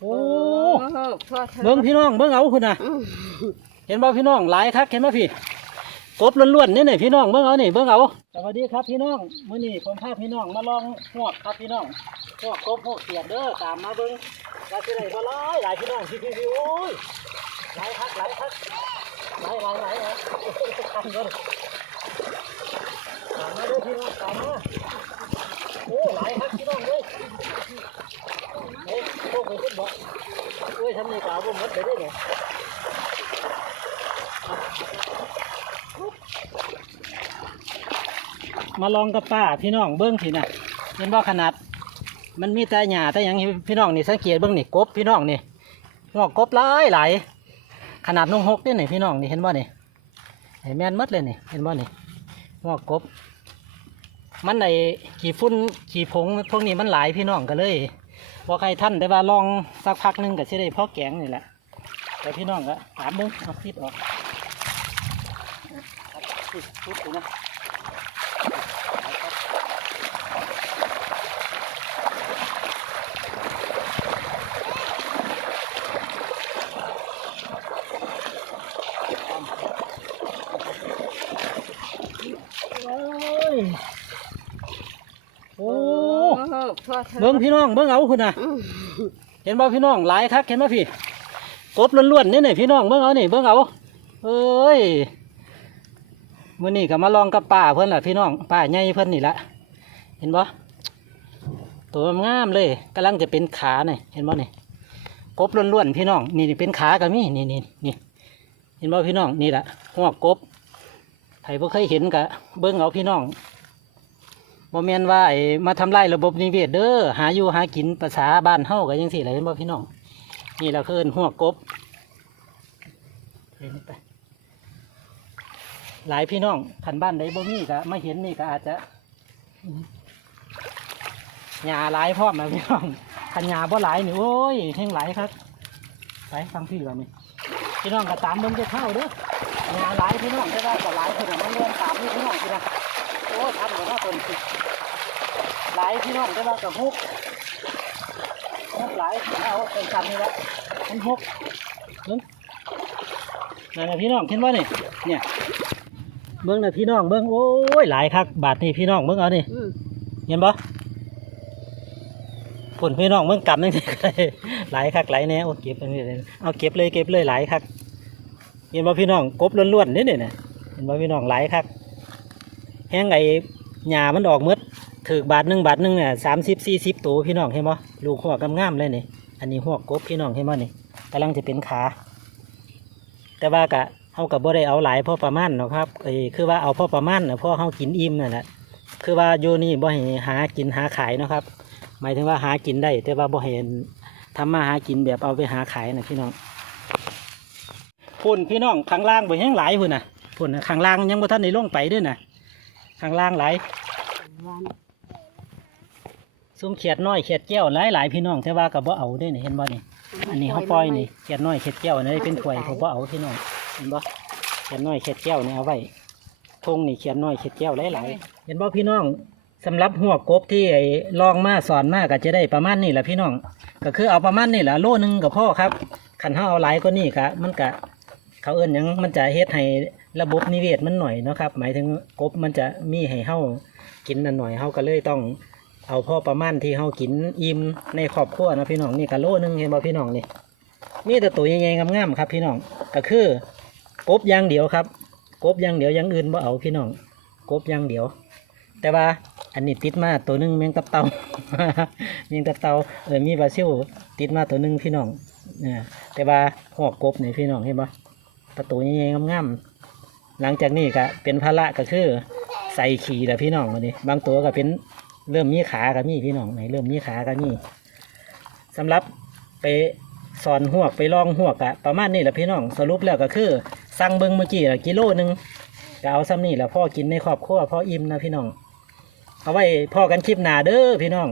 โอ้เบิ่งพี่น้องเบิ่งเอาคุณนะเห็นบ่พี่น้องหลายคักเห็นบ่พี่กบล้วนๆนี่นี่พี่น้องเบิ่งเอานี่เบิ่งเอาสวัสดีครับพี่น้องมื้อนี้ผมพาพี่น้องมาลองหวกครับพี่น้องหวกกบหวกเขียดเด้อตามมาเบิ่งว่าสิได้บ่หลายหลายพี่น้องพี่พี่พี่โอ้ยหลายคักหลายคักหลายหลายหลายหลายคันเด้อตามมาเด้อพี่น้องตามมาโอ้หลายคักพี่น้องเด้อเฮ้ย พวกนี้ขึ้นบ่เอ้ยทำนี่ก็เอาบ่มดไปได้ไงมาลองกับป้าพี่น้องเบิ้งพี่นะเห็นบ่ขนาด มันมีแต่หญ้าแต่หยังพี่น้องนี่สังเกตเบิ้งนี่กบพี่น้องนี่งอกกบหลายหลายขนาดนุ่งหกนี่นี่พี่น้องนี่เห็นบ่นี่ไอ้แม่นมัดเลยนี่เห็นบ่นี่งอกกบ มันไอ้ขี่ฝุ่นขี่ผงพวกนี้มันหลายพี่น้องก็เลย บ่ใครท่านแต่ว่าลองสักพักหนึงก็สิได้พอแกงนี่แหละแต่พี่น้องก็ถามเบิ้งเอาพิดออกครับพิดพุดนะโอ้ ยโอ้พ่อเธอเบิ้งพี่น้องเบิ้งเอาคุณน่ะ อืมเห็นบ่พี่น้องหลายคักเห็นบ่พี่กบล้วนๆนี่นี่พี่น้องเบิ้งเอานี่เบิ้งเอาเอ้ยมื้อนี้ก็มาลองกับป้าเพิ่นล่ะพี่น้องป้าใหญ่เพิ่นนี่ละเห็นบ่ตัวงามเลยกำลังจะเป็นขาเนี่ยเห็นบ่นี่กบล้วนๆพี่น้องนี่นี่เป็นขาก็มีนี่นี่นี่เห็นบ่พี่น้องนี่ละหัวกบใครบ่เคยเห็นก็เบิ้งเอาพี่น้อง บ่แม่นว่าไอ้มาทำลายระบบนิเวศเด้อหาอยู่หากินภาษาบ้านเฮาก็ยังสิแหละเห็นบ่พี่น้องนี่เราคือหัวกบเห็นไปหลายพี่น้องคันบ้านใดบ่มีก็มาเห็นนี่ก็อาจจะหญ้าหลายพร้อมนะพี่น้องคันหญ้าบ่หลายนี่โอ้ยแห้งหลายครับไปฟังพี่ก่อนนี่พี่น้องก็ตามเบิ่งจะเข้าเด้อหญ้าหลายพี่น้องแต่ว่าก็หลายคนน่ะมันเลื่อนตามนี่พี่น้องพี่นะโอ้ยทันกว่าหน้าตน หลายพี่น้องได้มากับฮุกฮุกหลายเอาเป็นคำนี่ละมันฮุกเบิ้งนั่นนะพี่น้องเห็นว่านี่เนี่ยเบิ้องนะพี่น้องเบิ้องโอ้ยหลายคักบาทนี่พี่น้องเบิ้องเอานี่เห็นปะผลพี่น้องเบิ้องกำนั่นสิหลายคักหลายแน่โอ้เก็บอันนี้เลยเอาเก็บเลยเก็บเลยหลายคักเห็นปะพี่น้องกบล้วนๆนี่นี่นะเห็นปะพี่น้องหลายคักแห้งไอ้หญ้ามันออกมืด ถือบาทหนึ่งบาทหนึ่งเนี่ยสามสิบสี่สิบตัวพี่น้องเห็นบ่ลูกหัวกำงามเลยนี่ อันนี้หัวกบพี่น้องเห็นบ่นี่กำลังจะเป็นขา แต่ว่ากะเฮากับบ่ได้เอาหลายพอประมาณนะครับเอ้คือว่าเอาพอประมาณนะพ่อเฮากินอิ่มนั่นแหละคือว่าอยู่นี่บ่ให้หากินหาขายนะครับ หมายถึงว่าหากินได้ แต่ว่าบ่ให้ทำมาหากินแบบเอาไปหาขายนะพี่น้องพุ่นพี่น้องข้างล่างบ่แห้งหลายพุ่นนะพุ่นนะข้างล่างยังบ่ทันได้ลงไปด้วยนะข้างล่างหลาย ซุ้มเขียดน้อยเขียดแก้วหลายหลายพี่น้องแต่ว่ากับบ่เอาได้นี่เห็นบ่นี่อันนี้เขาปล่อยนี่เขียดน้อยเขียดแก้วอันนี้เป็นถ้วยเขาบ่เอาพี่น้องเห็นบ่เขียดน้อยเขียดแก้วนี่เอาไว้ทงนี่เขียดน้อยเขียดแก้วหลายหลายเห็นบ่พี่น้องสำหรับหัวกบที่ไอ้ลองมาสอนมาก็จะได้ประมาณนี้แหละพี่น้อง ก็คือเอาประมาณนี้แหละโลนึงกับพ่อครับขันเฮาเอาหลายก็นี่กะมันกะเขาเอิ้นหยังมันจะเฮ็ดให้ระบบนิเวศมันหน่อยเนาะครับ หมายถึงกบมันจะมีให้เฮากินนั่นหน่อยเฮาก็เลยต้อง เอาพ่อประมาณที่เฮากินอิ่มในครอบครัวนะพี่น้องนี่กะโลนึงเห็นบ่พี่น้องนี่มีแต่ตัวใหญ่ๆงามๆครับ พี่น้องก็คือกบอย่างเดียวครับ กบอย่างเดียวอย่างอื่นบ่เอาพี่น้องกบอย่างเดียว แต่ว่าอันนี้ติดมาตัวหนึงแมงตับเต่าแมงตับเต่าเออมีปลาซิวติดมาตัวหนึงพี่น้องเนี่ยแต่ว่าหอกกบนี่พี่น้องเห็นบ่ประตูใหญ่ๆงามๆหลังจากนี้ก็เป็นภาระก็คือใส่ขี่แหละพี่น้องวันนี้ บางตัวก็เป็น เริ่มมีขากับมีพี่น้องไหนเริ่มมีขากับมีสำหรับไปสอนหวกไปลองหวกอะประมาณนี้แหละพี่น้องสรุปแล้วก็คือ สั่งเบิงเมื่อกี้ละกิโลหนึ่งก็เอาซ้ำนี่แหละพ่อกินในครอบครัวพ่ออิ่มนะพี่น้องเอาไว้พ่อกันคลิปหนาเด้อพี่น้อง